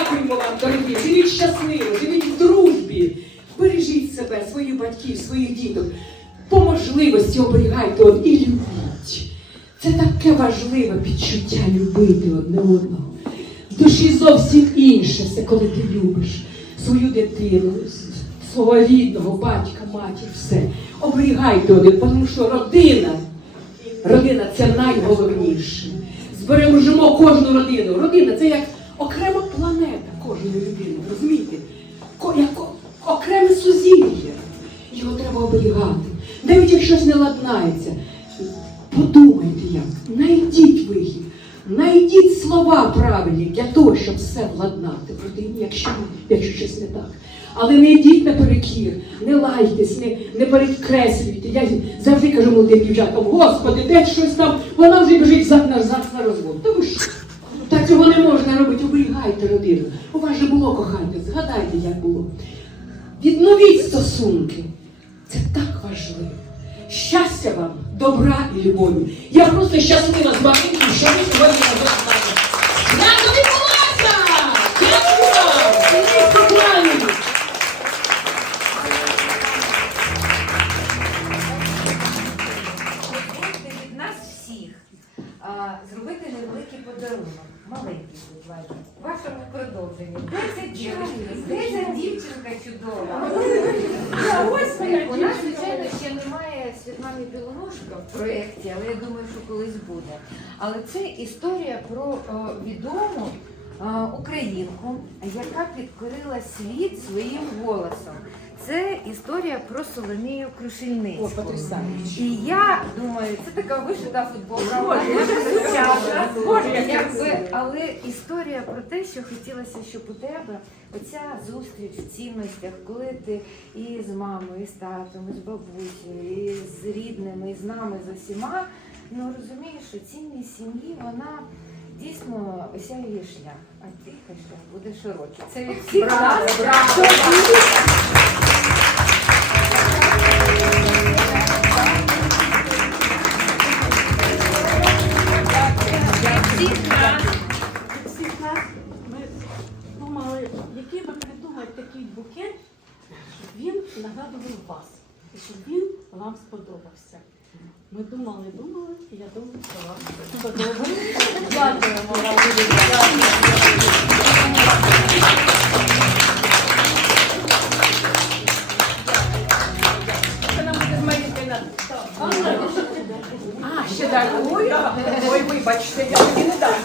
Дякуємо вам, дорогі. Живіть щасливо, живіть в дружбі. Бережіть себе, своїх батьків, своїх діток. По можливості оберігайте од- і любіть. Це таке важливе підчуття любити одне одного. В душі зовсім інше все, коли ти любиш свою дитину, свого рідного, батька, матір, все. Оберігайте один, тому що родина, родина це найголовніше. Збережемо кожну родину. Родина це як окрема планета кожної людини, розумієте? Як окреме сузір'я. Його треба оберігати. Навіть якщо щось не ладнається, подумайте як, найдіть вихід, найдіть слова правильні для того, щоб все владнати в родині, якщо, якщо щось не так. Але не йдіть наперекір, не лайтесь, не, не перекреслюйте. Я завжди кажу молодим дівчаткам, господи, де щось там, вона вже біжить зад на зад на розвод. Та ви що? Так цього не можна робити, оберігайте родину. У вас же було кохання, згадайте, як було. Відновіть стосунки. Це так важливо. Щастя вам, добра і любові. Я просто щаслива з вами, що ви сьогодні! Дякую вам! Дозвольте від нас всіх зробити невеликий подарунок. Маленький, будь ласка. Вашому продовженню. Де ця дівчинка? Де ця дівчинка чудова? У нас, звичайно, ще немає Світлани Білоножка в проєкті, але я думаю, що колись буде. Але це історія про о, відому українку, яка підкорила світ своїм голосом. Це історія про Соломію Крушельницьку. І я думаю, це така вишита футболка. Якби, але історія про те, що хотілося, щоб у тебе оця зустріч в цінностях, коли ти і з мамою, і з татом, і з бабусею, і з рідними, і з нами з усіма, ну розумієш, що цінність сім'ї, вона дійсно осяює шлях, а ти хай шлях буде широкий. Це від всіх нас. Всіх нас. всіх нас ми думали, який би придумати такий букет, щоб він нагадував вас, і щоб він вам сподобався. Ми думали, думали, і я думаю, що вам сподобається. Дякуємо вам. А, ще так. Ой, вибачте, я тобі не так.